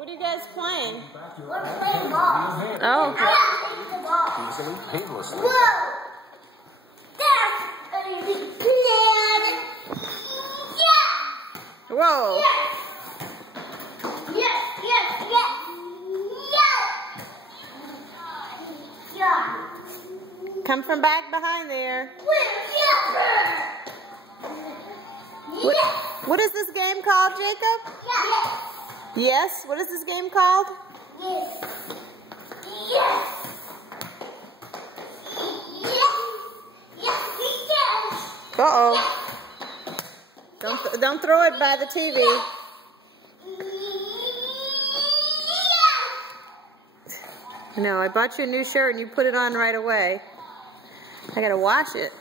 What are you guys playing? We're playing ball. Oh. I got the ball. Easily, painlessly. Whoa! That's a big plan. Yeah! Whoa. Yes! Yes, yes, yes! Yes! Yeah! Come from back behind there. What is this game called, Jacob? Yes! Yes? What is this game called? Yes! Yes! Uh-oh. Don't throw it by the TV. No, I bought you a new shirt and you put it on right away. I gotta wash it.